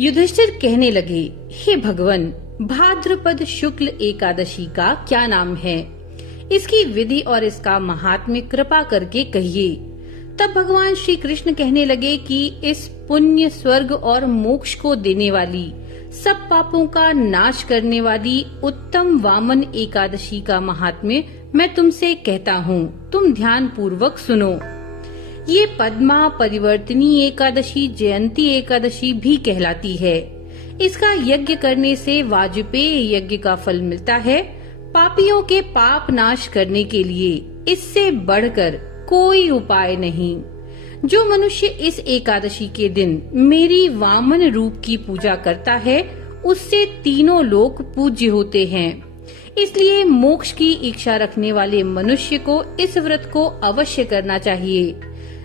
युधिष्ठिर कहने लगे, हे भगवान, भाद्रपद शुक्ल एकादशी का क्या नाम है? इसकी विधि और इसका महात्म्य कृपा करके कहिए। तब भगवान श्री कृष्ण कहने लगे कि इस पुण्य, स्वर्ग और मोक्ष को देने वाली, सब पापों का नाश करने वाली उत्तम वामन एकादशी का महात्म्य मैं तुमसे कहता हूँ, तुम ध्यान पूर्वक सुनो। ये पद्मा, परिवर्तिनी एकादशी, जयंती एकादशी भी कहलाती है। इसका यज्ञ करने से वाजपेय यज्ञ का फल मिलता है। पापियों के पाप नाश करने के लिए इससे बढ़कर कोई उपाय नहीं। जो मनुष्य इस एकादशी के दिन मेरी वामन रूप की पूजा करता है, उससे तीनों लोक पूज्य होते हैं। इसलिए मोक्ष की इच्छा रखने वाले मनुष्य को इस व्रत को अवश्य करना चाहिए।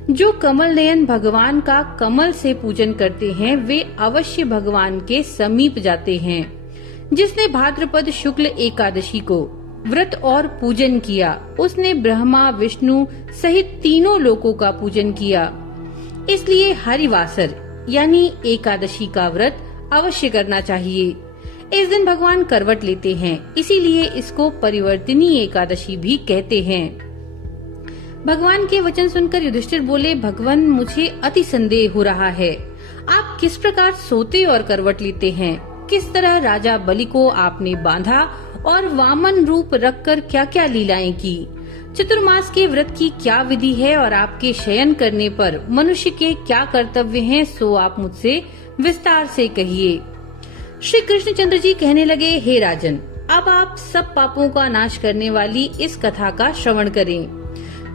जो कमल नयन भगवान का कमल से पूजन करते हैं, वे अवश्य भगवान के समीप जाते हैं। जिसने भाद्रपद शुक्ल एकादशी को व्रत और पूजन किया, उसने ब्रह्मा, विष्णु सहित तीनों लोकों का पूजन किया। इसलिए हरिवासर यानी एकादशी का व्रत अवश्य करना चाहिए। इस दिन भगवान करवट लेते हैं, इसीलिए इसको परिवर्तिनी एकादशी भी कहते हैं। भगवान के वचन सुनकर युधिष्ठिर बोले, भगवान, मुझे अति संदेह हो रहा है। आप किस प्रकार सोते और करवट लेते हैं? किस तरह राजा बलि को आपने बांधा और वामन रूप रखकर क्या क्या लीलाएं की? चतुर्मास के व्रत की क्या विधि है और आपके शयन करने पर मनुष्य के क्या कर्तव्य हैं, सो आप मुझसे विस्तार से कहिए। श्री कृष्णचंद्र जी कहने लगे, हे राजन, अब आप सब पापों का नाश करने वाली इस कथा का श्रवण करें।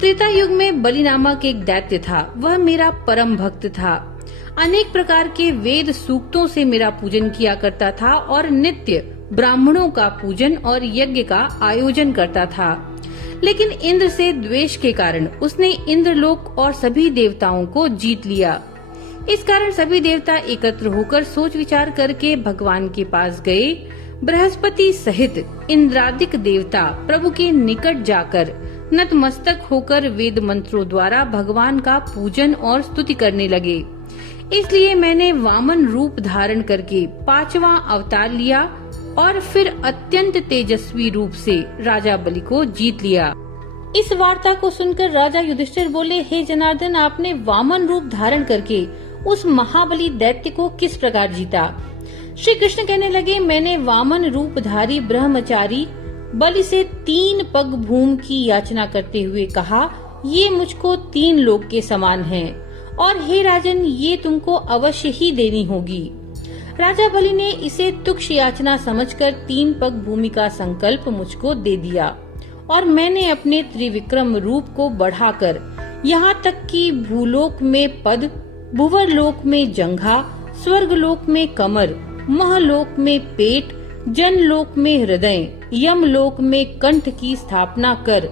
त्रेता युग में बलि नामक एक दैत्य था। वह मेरा परम भक्त था। अनेक प्रकार के वेद सूक्तों से मेरा पूजन किया करता था और नित्य ब्राह्मणों का पूजन और यज्ञ का आयोजन करता था। लेकिन इंद्र से द्वेष के कारण उसने इंद्रलोक और सभी देवताओं को जीत लिया। इस कारण सभी देवता एकत्र होकर सोच विचार करके भगवान के पास गए। बृहस्पति सहित इंद्रादिक देवता प्रभु के निकट जाकर नतमस्तक होकर वेद मंत्रों द्वारा भगवान का पूजन और स्तुति करने लगे। इसलिए मैंने वामन रूप धारण करके 5वां अवतार लिया और फिर अत्यंत तेजस्वी रूप से राजा बलि को जीत लिया। इस वार्ता को सुनकर राजा युधिष्ठिर बोले, हे जनार्दन, आपने वामन रूप धारण करके उस महाबली दैत्य को किस प्रकार जीता? श्री कृष्ण कहने लगे, मैंने वामन रूपधारी ब्रह्मचारी बलि से 3 पग भूमि की याचना करते हुए कहा, ये मुझको 3 लोक के समान हैं और हे राजन, ये तुमको अवश्य ही देनी होगी। राजा बलि ने इसे तुच्छ याचना समझकर 3 पग भूमि का संकल्प मुझको दे दिया और मैंने अपने त्रिविक्रम रूप को बढ़ाकर यहाँ तक कि भूलोक में पद, भुवरलोक में जंघा, स्वर्गलोक में कमर, महलोक में पेट, जनलोक में हृदय, यमलोक में कंठ की स्थापना कर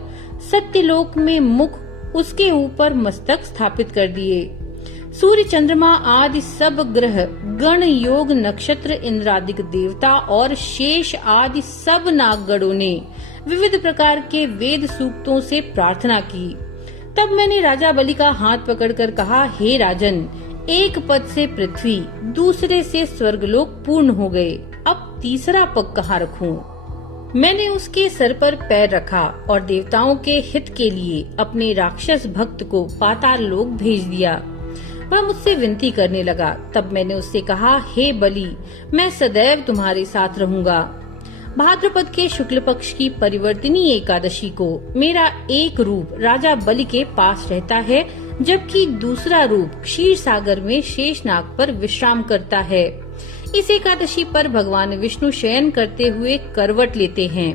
सत्यलोक में मुख, उसके ऊपर मस्तक स्थापित कर दिए। सूर्य, चंद्रमा आदि सब ग्रह, गण, योग, नक्षत्र, इंद्रादिक देवता और शेष आदि सब नागगणों ने विविध प्रकार के वेद सूक्तों से प्रार्थना की। तब मैंने राजा बलि का हाथ पकड़कर कहा, हे राजन, एक पद से पृथ्वी, दूसरे से स्वर्गलोक पूर्ण हो गए। अब तीसरा पग कहाँ रखूं? मैंने उसके सर पर पैर रखा और देवताओं के हित के लिए अपने राक्षस भक्त को पाताल लोक भेज दिया। वह मुझसे विनती करने लगा। तब मैंने उससे कहा, हे बलि, मैं सदैव तुम्हारे साथ रहूंगा। भाद्रपद के शुक्ल पक्ष की परिवर्तिनी एकादशी को मेरा एक रूप राजा बलि के पास रहता है, जबकि दूसरा रूप क्षीर सागर में शेषनाग पर विश्राम करता है। इस एकादशी पर भगवान विष्णु शयन करते हुए करवट लेते हैं।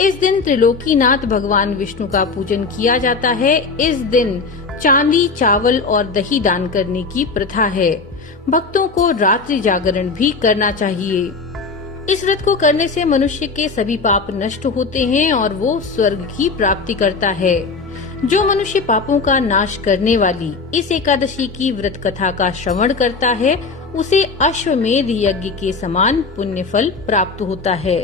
इस दिन त्रिलोकीनाथ भगवान विष्णु का पूजन किया जाता है। इस दिन चांदी, चावल और दही दान करने की प्रथा है। भक्तों को रात्रि जागरण भी करना चाहिए। इस व्रत को करने से मनुष्य के सभी पाप नष्ट होते हैं और वो स्वर्ग की प्राप्ति करता है। जो मनुष्य पापों का नाश करने वाली इस एकादशी की व्रत कथा का श्रवण करता है, उसे अश्वमेध यज्ञ के समान पुण्य फल प्राप्त होता है।